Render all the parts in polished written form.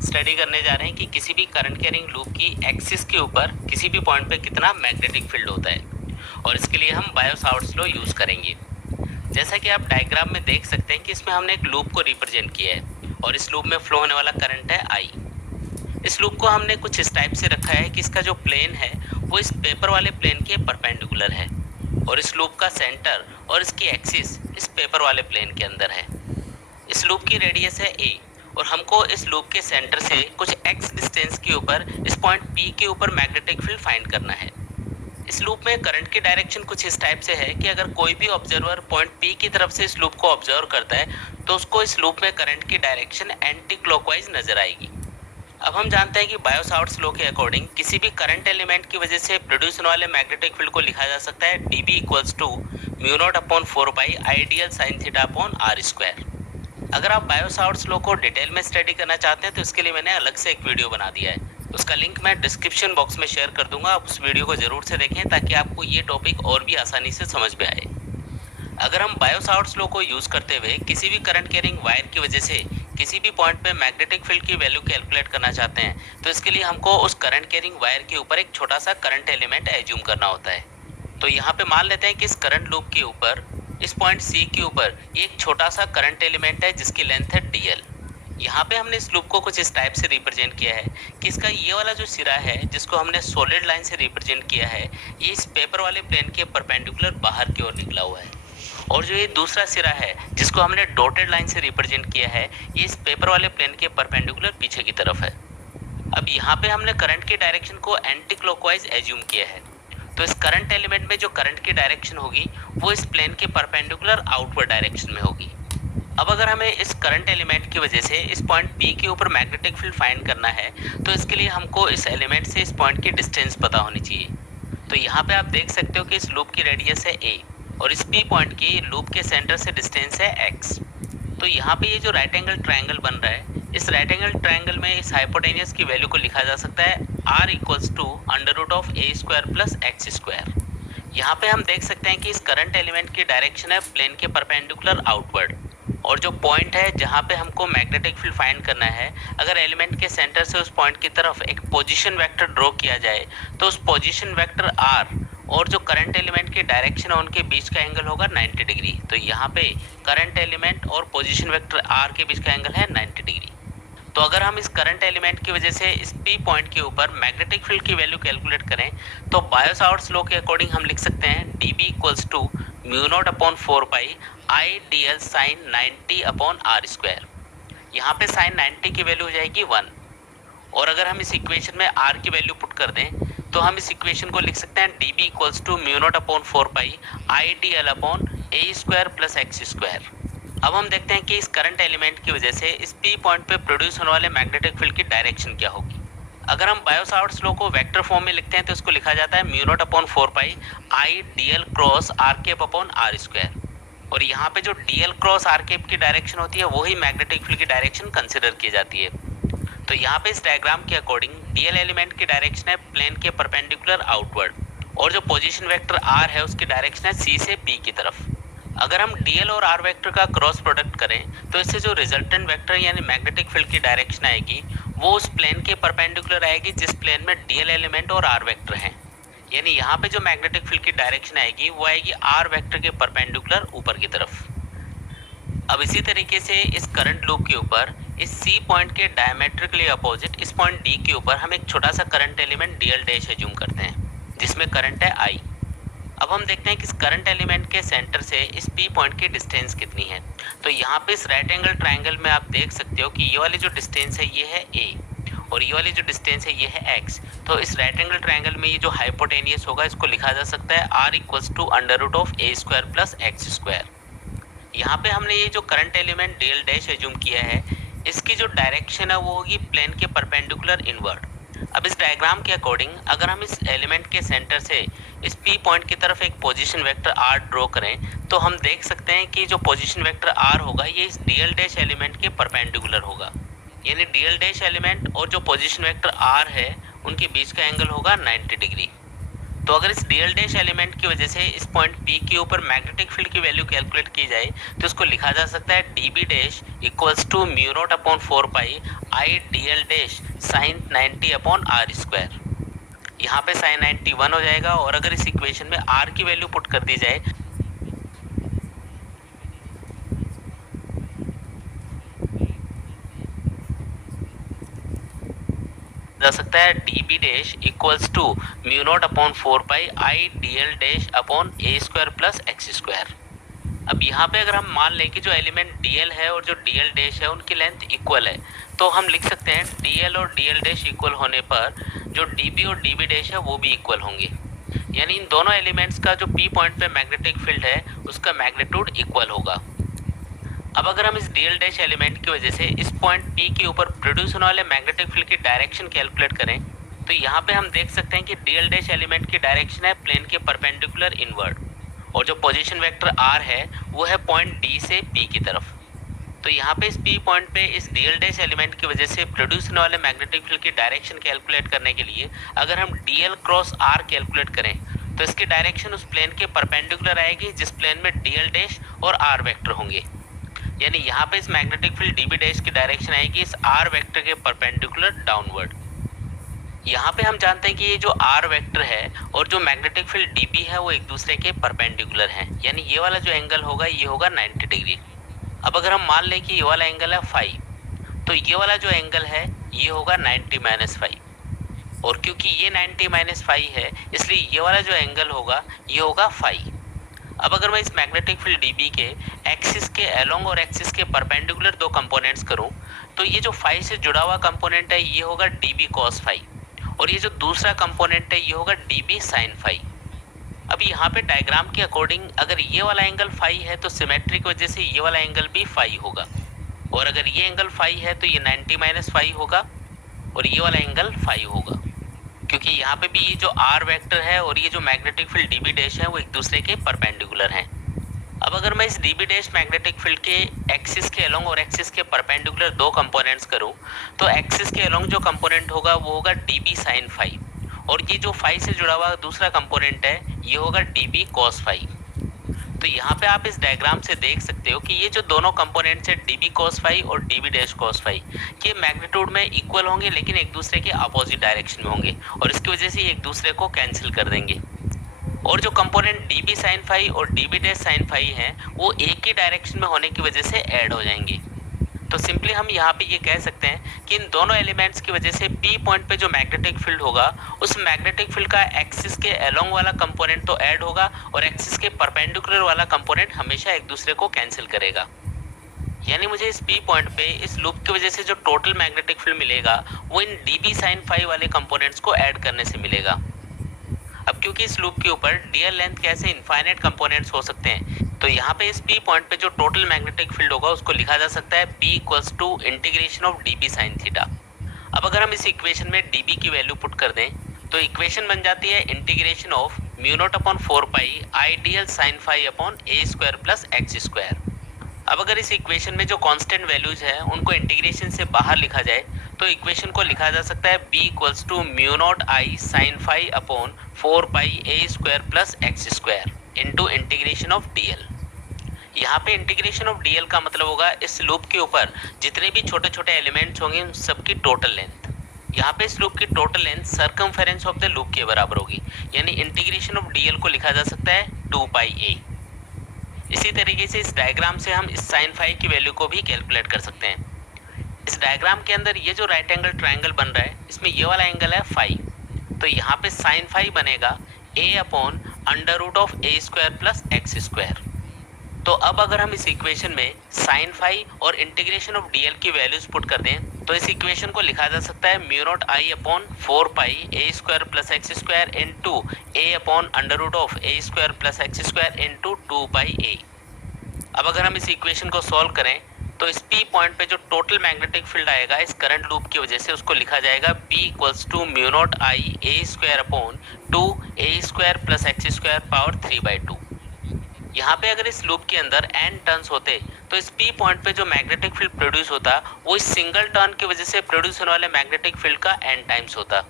Study करने जा रहे हैं कि किसी भी करंट कैरिंग लूप की एक्सिस के ऊपर किसी भी पॉइंट पे कितना मैग्नेटिक फील्ड होता है, और इसके लिए हम बायो-सावर्ट्स लॉ यूज़ करेंगे। जैसा कि आप डायग्राम में देख सकते हैं कि इसमें हमने एक लूप को रिप्रेजेंट किया है और इस लूप में फ्लो होने वाला करंट है I। इस लूप को हमने कुछ इस टाइप से रखा है कि इसका जो प्लेन है वो इस पेपर वाले प्लेन के परपेंडिकुलर है, और इस लूप का सेंटर और इसकी एक्सिस इस पेपर वाले प्लेन के अंदर है। इस लूप की रेडियस है a, और हमको इस लूप के सेंटर से कुछ x डिस्टेंस के ऊपर इस पॉइंट P के ऊपर मैग्नेटिक फील्ड फाइंड करना है। इस लूप में करंट की डायरेक्शन कुछ इस टाइप से है कि अगर कोई भी ऑब्जर्वर पॉइंट P की तरफ से इस लूप को ऑब्जर्व करता है तो उसको इस लूप में करंट की डायरेक्शन एंटी क्लॉकवाइज नजर आएगी। अब हम जानते हैं कि बायो-सावर्ट्स लॉ के अकॉर्डिंग किसी भी करंट एलिमेंट की वजह से प्रोड्यूस होने वाले मैग्नेटिक फील्ड को लिखा जा सकता है dB equals to mu naught upon 4 pi ideal sine theta upon r square. अगर आप बायो-सावर्ट्स लॉ को डिटेल में स्टडी करना चाहते हैं तो इसके लिए मैंने अलग से एक वीडियो बना दिया है, उसका लिंक मैं डिस्क्रिप्शन बॉक्स में शेयर कर दूंगा। आप उस वीडियो को जरूर से देखें ताकि आपको ये टॉपिक और भी आसानी से समझ में आए। अगर हम बायो-सावर्ट्स लॉ को यूज करते हुए किसी भी करंट कैरिंग वायर की वजह से किसी भी पॉइंट पे मैग्नेटिक फील्ड की वैल्यू कैलकुलेट करना चाहते हैं तो इसके लिए हमको उस करंट कैरिंग वायर के ऊपर एक छोटा सा करंट एलिमेंट एज्यूम करना होता है। तो यहाँ पे मान लेते हैं कि इस करंट लूप के ऊपर इस पॉइंट C के ऊपर एक छोटा सा करंट एलिमेंट है जिसकी लेंथ है dl। यहाँ पे हमने इस लूप को कुछ इस टाइप से रिप्रेजेंट किया है कि इसका ये वाला जो सिरा है जिसको हमने सॉलिड लाइन से रिप्रेजेंट किया है ये इस पेपर वाले प्लेन के परपेंडिकुलर बाहर की ओर निकला हुआ है, और जो ये दूसरा सिरा है जिसको हमने डॉटेड लाइन से रिप्रेजेंट किया है ये इस पेपर वाले प्लेन के परपेंडिकुलर पीछे की तरफ है। अब यहाँ पे हमने करंट की डायरेक्शन को एंटी क्लॉकवाइज एज्यूम किया है, तो इस करंट एलिमेंट में जो करंट की डायरेक्शन होगी वो इस प्लेन के परपेंडिकुलर आउटवर्ड डायरेक्शन में होगी। अब अगर हमें इस करंट एलिमेंट की वजह से इस पॉइंट P के ऊपर मैग्नेटिक फील्ड फाइंड करना है तो इसके लिए हमको इस एलिमेंट से इस पॉइंट की डिस्टेंस पता होनी चाहिए। तो यहाँ पे आप देख सकते हो कि इस लूप की रेडियस है a और इस P पॉइंट की लूप के सेंटर से डिस्टेंस है x। तो यहाँ पे ये जो राइट एंगल ट्रायंगल बन रहा है इस राइट एंगल ट्रायंगल में इस हाइपोटेन्यूस की वैल्यू को लिखा जा सकता है r equals to under root of a square plus x square. यहाँ पे हम देख सकते हैं कि इस करंट एलिमेंट की डायरेक्शन है प्लेन के परपेंडिकुलर आउटवर्ड, और जो पॉइंट है जहाँ पे हमको मैग्नेटिक फील्ड फाइंड करना है अगर एलिमेंट के सेंटर से उस पॉइंट की तरफ एक पोजीशन वेक्टर ड्रॉ किया जाए तो उस पोजीशन वेक्टर r और जो करंट एलिमेंट की डायरेक्शन है उनके बीच का एंगल होगा 90 डिग्री। तो यहाँ पे करंट एलिमेंट और पोजीशन वेक्टर r के बीच का एंगल है 90 डिग्री। तो अगर हम इस करंट एलिमेंट की वजह से इस P पॉइंट के ऊपर मैग्नेटिक फील्ड की वैल्यू कैलकुलेट करें तो बायो-सावर्ट्स लॉ के अकॉर्डिंग हम लिख सकते हैं dB equals to mu naught upon 4 pi I dl sine 90 upon r square. यहाँ पे साइन 90 की वैल्यू हो जाएगी 1, और अगर हम इस इक्वेशन में r की वैल्यू पुट कर दें तो हम इस इक्वेशन को लिख सकते हैं dB equals to mu naught upon 4 pi I dl upon a square plus x square. अब हम देखते हैं कि इस करंट एलिमेंट की वजह से इस P पॉइंट पे प्रोड्यूस होने वाले मैग्नेटिक फील्ड की डायरेक्शन क्या होगी। अगर हम बायो-सावर्ट्स लॉ को वेक्टर फॉर्म में लिखते हैं तो इसको लिखा जाता है mu naught upon 4 pi I dl cross r cap upon r square, और यहाँ पे जो dl क्रॉस r कैप की डायरेक्शन होती है वही मैग्नेटिक फील्ड की डायरेक्शन कंसिडर की जाती है। तो यहाँ पे इस डायग्राम के अकॉर्डिंग dl एलिमेंट की डायरेक्शन है प्लेन के परपेंडिकुलर आउटवर्ड, और जो पोजीशन वेक्टर r है उसकी डायरेक्शन है C से P की तरफ। अगर हम dl और r वेक्टर का क्रॉस प्रोडक्ट करें तो इससे जो रिजल्टेंट वेक्टर यानी मैग्नेटिक फील्ड की डायरेक्शन आएगी वो उस प्लेन के परपेंडिकुलर आएगी जिस प्लेन में dl एलिमेंट और r वेक्टर हैं, यानी यहाँ पे जो मैग्नेटिक फील्ड की डायरेक्शन आएगी वो आएगी r वेक्टर के परपेंडिकुलर ऊपर की तरफ। अब इसी तरीके से इस करंट लूप के ऊपर इस C पॉइंट के डायमेट्रिकली अपोजिट इस पॉइंट D के ऊपर हम एक छोटा सा current element dl dash assume करते हैं जिसमें करंट है I। अब हम देखते हैं कि इस करंट एलिमेंट के सेंटर से इस P पॉइंट की डिस्टेंस कितनी है। तो यहाँ पे इस राइट एंगल ट्रायंगल में आप देख सकते हो कि ये वाली जो डिस्टेंस है ये है a और ये वाली जो डिस्टेंस है ये है x। तो इस राइट एंगल ट्रायंगल में ये जो हाइपोटेनियस होगा इसको लिखा जा सकता है r equals to under root of a square plus x square. यहाँ पे हमने ये जो current element dl dash assume किया है इसकी जो डायरेक्शन है वो होगी प्लेन के परपेंडिकुलर इनवर्ड। अब इस डायग्राम के अकॉर्डिंग अगर हम इस एलिमेंट के सेंटर से इस P पॉइंट की तरफ एक पोजीशन वेक्टर r ड्रॉ करें तो हम देख सकते हैं कि जो पोजीशन वेक्टर r होगा ये इस dl डैश एलिमेंट के परपेंडिकुलर होगा, यानी dl डैश एलिमेंट और जो पोजीशन वेक्टर r है उनके बीच का एंगल होगा 90 डिग्री। तो अगर इस डीएल डैश एलिमेंट की वजह से इस पॉइंट P के ऊपर मैग्नेटिक फील्ड की वैल्यू कैलकुलेट की जाए तो इसको लिखा जा सकता है dB dash equals to mu naught upon 4 pi I DL dash sine 90 upon R square. यहाँ पे साइन 90 1 हो जाएगा और अगर इस इक्वेशन में r की वैल्यू पुट कर दी जाए जा सकता है dB dash equals to mu naught upon 4 pi I DL dash upon a square plus x square. अब यहाँ पे अगर हम मान लें कि जो एलिमेंट dl है और जो dl डैश है उनकी लेंथ इक्वल है तो हम लिख सकते हैं dl और dl डैश इक्वल होने पर जो db और db डैश है वो भी इक्वल होंगे, यानी इन दोनों एलिमेंट्स का जो p पॉइंट पे मैग्नेटिक फील्ड है उसका मैग्नीट्यूड इक्वल होगा। अब अगर हम इस डीएल डैश एलिमेंट की वजह से इस पॉइंट P के ऊपर प्रोड्यूस होने वाले मैग्नेटिक फील्ड की डायरेक्शन कैलकुलेट करें तो यहाँ पे हम देख सकते हैं कि डीएल डैश एलिमेंट की डायरेक्शन है प्लेन के परपेंडिकुलर इनवर्ड और जो पोजीशन वेक्टर r है वो है पॉइंट D से P की तरफ। तो यहाँ पे इस P पॉइंट पे इस डीएल डैश एलिमेंट की वजह से प्रोड्यूस होने वाले मैग्नेटिक फील्ड की डायरेक्शन कैलकुलेट करने के लिए अगर हम dl क्रॉस r कैलकुलेट करें तो इसकी डायरेक्शन उस प्लेन के परपेंडिकुलर आएगी जिस प्लेन में डीएल डैश और r वेक्टर होंगे, यानी यहाँ पे इस मैग्नेटिक फील्ड dB डैश की डायरेक्शन आएगी इस r वेक्टर के परपेंडिकुलर डाउनवर्ड। यहाँ पे हम जानते हैं कि ये जो r वेक्टर है और जो मैग्नेटिक फील्ड dB है वो एक दूसरे के परपेंडिकुलर हैं, यानी ये वाला जो एंगल होगा ये होगा 90 डिग्री। अब अगर हम मान लें कि ये वाला एंगल है फाई तो ये वाला जो एंगल है ये होगा 90 माइनस फाई, और क्योंकि ये 90 माइनस फाई है इसलिए ये वाला जो एंगल होगा ये होगा फाई। अब अगर मैं इस मैग्नेटिक फील्ड dB के एक्सिस के अलोंग और एक्सिस के परपेंडिकुलर दो कंपोनेंट्स करूं तो ये जो फाई से जुड़ा हुआ कंपोनेंट है ये होगा dB cos फाई और ये जो दूसरा कंपोनेंट है ये होगा dB sin फाई। अब यहाँ पे डायग्राम के अकॉर्डिंग अगर ये वाला एंगल फाई है तो सिमेट्री की वजह से ये वाला एंगल भी फाई होगा, और अगर ये एंगल फाई है तो ये 90 माइनस फाई होगा और ये वाला एंगल फाई होगा, क्योंकि यहाँ पे भी ये जो r वेक्टर है और ये जो मैग्नेटिक फील्ड dB डैश है वो एक दूसरे के परपेंडिकुलर हैं। अब अगर मैं इस dB डैश मैग्नेटिक फील्ड के एक्सिस के अलोंग और एक्सिस के परपेंडिकुलर दो कंपोनेंट्स करूं तो एक्सिस के अलोंग जो कंपोनेंट होगा वो होगा dB sin फाई और ये जो फाई से जुड़ा हुआ दूसरा कंपोनेंट है ये होगा dB cos फाई। तो यहाँ पे आप इस डायग्राम से देख सकते हो कि ये जो दोनों कंपोनेंट्स है dB cos फाई और dB डैश cos फाई ये मैग्नीट्यूड में इक्वल होंगे लेकिन एक दूसरे के अपोजिट डायरेक्शन में होंगे और इसकी वजह से ये एक दूसरे को कैंसिल कर देंगे, और जो कंपोनेंट dB sin फाई और dB डैश sin फाई हैं वो एक ही डायरेक्शन में होने की वजह से ऐड हो जाएंगे। तो सिंपली हम यहाँ पे ये कह सकते हैं कि इन दोनों एलिमेंट्स की वजह से P पॉइंट पे जो मैग्नेटिक फील्ड होगा उस मैग्नेटिक फील्ड का एक्सिस के अलोंग वाला कंपोनेंट तो ऐड होगा और एक्सिस के परपेंडिकुलर वाला कंपोनेंट हमेशा एक दूसरे को कैंसिल करेगा, यानी मुझे इस P पॉइंट पे इस लूप की वजह से जो टोटल मैग्नेटिक फील्ड मिलेगा वो इन dB sin फाई वाले कंपोनेंट्स को ऐड करने से मिलेगा। अब क्योंकि इस लूप के ऊपर डीएल लेंथ के ऐसे इनफाइनाइट कंपोनेंट्स हो सकते हैं तो यहाँ पे इस P पॉइंट पे जो टोटल मैग्नेटिक फील्ड होगा उसको लिखा जा सकता है P equals to integration of dB sin theta. अब अगर हम इस इक्वेशन में dB की वैल्यू पुट कर दें तो इक्वेशन बन जाती है integration of mu naught upon 4 pi I DL sine phi upon a square plus x square. अब अगर इस इक्वेशन में जो कांस्टेंट वैल्यूज हैं उनको इंटीग्रेशन से बाहर लिखा जाए तो इक्वेशन को लिखा जा सकता है b equals to mu naught I sine phi upon 4 pi a square plus x square into integration of dl। यहाँ पे इंटीग्रेशन ऑफ dl का मतलब होगा इस लूप के ऊपर जितने भी छोटे छोटे एलिमेंट्स होंगे उन सबकी टोटल लेंथ। यहाँ पे इस लूप की total length circumference of the loop के बराबर होगी, यानी इंटीग्रेशन ऑफ dl को लिखा जा सकता है 2 पाई a। इसी तरीके से इस डायग्राम से हम इस साइन फाई की वैल्यू को भी कैलकुलेट कर सकते हैं। इस डायग्राम के अंदर ये जो राइट एंगल ट्रायंगल बन रहा है इसमें ये वाला एंगल है फाई, तो यहाँ पे साइन फाई बनेगा a upon under root of a square plus x square. तो अब अगर हम इस इक्वेशन में साइन फाई और इंटीग्रेशन ऑफ dl की वैल्यूज पुट कर दें तो इस इक्वेशन को लिखा जा सकता है mu naught I upon 4 pi a square plus x square into a upon under root of a square plus x square into 2 pi a. अब अगर हम इस इक्वेशन को सॉल्व करें तो इस P पॉइंट पे जो टोटल मैग्नेटिक फील्ड आएगा इस करंट लूप की वजह से उसको लिखा जाएगा P equals to mu naught I a square upon 2 a square plus x square power 3/2। यहाँ पे अगर इस लूप के अंदर n टर्न्स होते तो इस P पॉइंट पे जो मैग्नेटिक फील्ड प्रोड्यूस होता वो इस सिंगल टर्न की वजह से प्रोड्यूस होने वाले मैग्नेटिक फील्ड का n टाइम्स होता,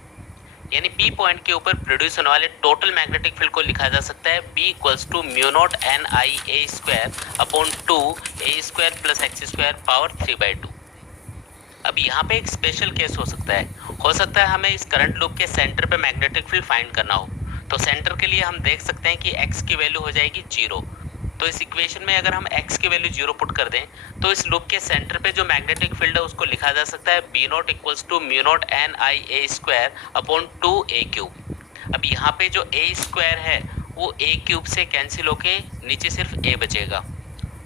यानी P पॉइंट के ऊपर प्रोड्यूस होने वाले टोटल मैग्नेटिक फील्ड को लिखा जा सकता है B equals to mu naught n I a square upon 2 a square plus x square power 3/2। अब यहाँ पे एक स्पेशल केस हो सकता है हमें इस करंट लूप के सेंटर पे मैग्नेटिक फील्ड फाइंड करना हो। तो सेंटर के लिए हम देख सकते हैं कि x की वैल्यू हो जाएगी 0। तो इस इक्वेशन में अगर हम x की वैल्यू 0 पुट कर दें तो इस लूप के सेंटर पे जो मैग्नेटिक फील्ड है उसको लिखा जा सकता है B naught equals to mu naught n I a square upon 2a³। अब यहाँ पे जो a स्क्वायर है वो a³ से कैंसिल होके नीचे सिर्फ a बचेगा।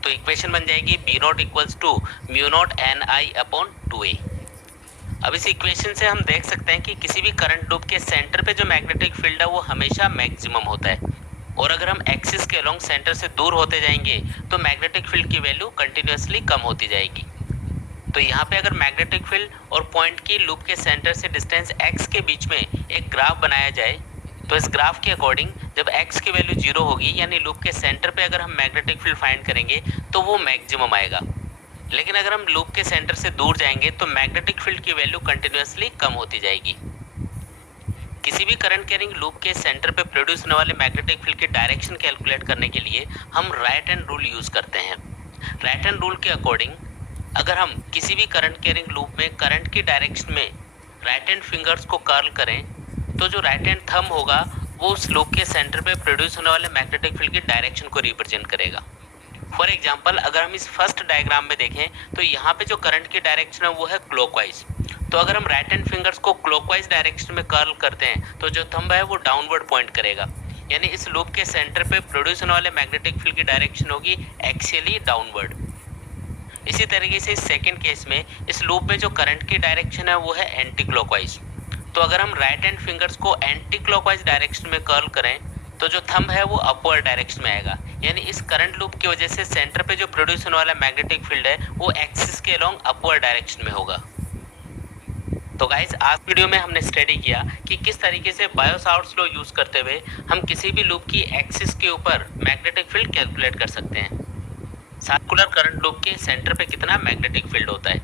तो इक्वेशन बन जाएगी B naught equals to mu naught n I upon 2a। अब इस इक्वेशन से हम देख सकते हैं कि किसी भी करंट लूप के सेंटर पे जो मैग्नेटिक फील्ड है वो हमेशा मैक्सिमम होता है, और अगर हम एक्सिस के अलोंग सेंटर से दूर होते जाएंगे तो मैग्नेटिक फील्ड की वैल्यू कंटिन्यूसली कम होती जाएगी। तो यहाँ पे अगर मैग्नेटिक फील्ड और पॉइंट की लूप के सेंटर से डिस्टेंस x के बीच में एक ग्राफ बनाया जाए तो इस ग्राफ के अकॉर्डिंग जब x की वैल्यू 0 होगी यानी लूप के सेंटर पे अगर हम मैग्नेटिक फील्ड फाइंड करेंगे तो वो मैक्सिमम आएगा। लेकिन अगर हम लूप के सेंटर से दूर जाएंगे तो मैग्नेटिक फील्ड की वैल्यू कंटिन्यूसली कम होती जाएगी। किसी भी करंट कैरिंग लूप के सेंटर पे प्रोड्यूस होने वाले मैग्नेटिक फील्ड की डायरेक्शन कैलकुलेट करने के लिए हम राइट हैंड रूल यूज़ करते हैं। राइट हैंड रूल के अकॉर्डिंग अगर हम किसी भी करंट कैरिंग लूप में करंट की डायरेक्शन में राइट हैंड फिंगर्स को कर्ल करें तो जो राइट हैंड थंब होगा वो उस लूप के सेंटर पे प्रोड्यूस होने वाले मैग्नेटिक फील्ड की डायरेक्शन को रिप्रेजेंट करेगा। फॉर एग्जाम्पल अगर हम इस फर्स्ट डायग्राम में देखें तो यहाँ पे जो करंट की डायरेक्शन है वो है क्लॉकवाइज। तो अगर हम राइट हैंड फिंगर्स को क्लॉकवाइज डायरेक्शन में कर्ल करते हैं तो जो थंब है वो डाउनवर्ड पॉइंट करेगा, यानी इस लूप के सेंटर पे प्रोड्यूस होने वाले मैग्नेटिक फील्ड की डायरेक्शन होगी एक्सियली डाउनवर्ड। इसी तरीके से इस सेकंड केस में इस लूप में जो करंट की डायरेक्शन है वो है एंटी क्लॉकवाइज। तो अगर हम राइट हैंड फिंगर्स को एंटी क्लॉकवाइज डायरेक्शन में कर्ल करें तो जो थंब है वो अपवर्ड डायरेक्शन में आएगा, यानी इस करंट लूप की वजह से सेंटर पे जो प्रोड्यूस होने वाला मैग्नेटिक फील्ड है वो एक्सिस के अलोंग अपवर्ड डायरेक्शन में होगा। तो गाइस आज वीडियो में हमने स्टडी किया कि किस तरीके से बायो-सावर्ट्स लॉ यूज करते हुए हम किसी भी लूप की एक्सिस के ऊपर मैग्नेटिक फील्ड कैलकुलेट कर सकते हैं। सर्कुलर करंट लूप के सेंटर पे कितना मैग्नेटिक फील्ड होता है।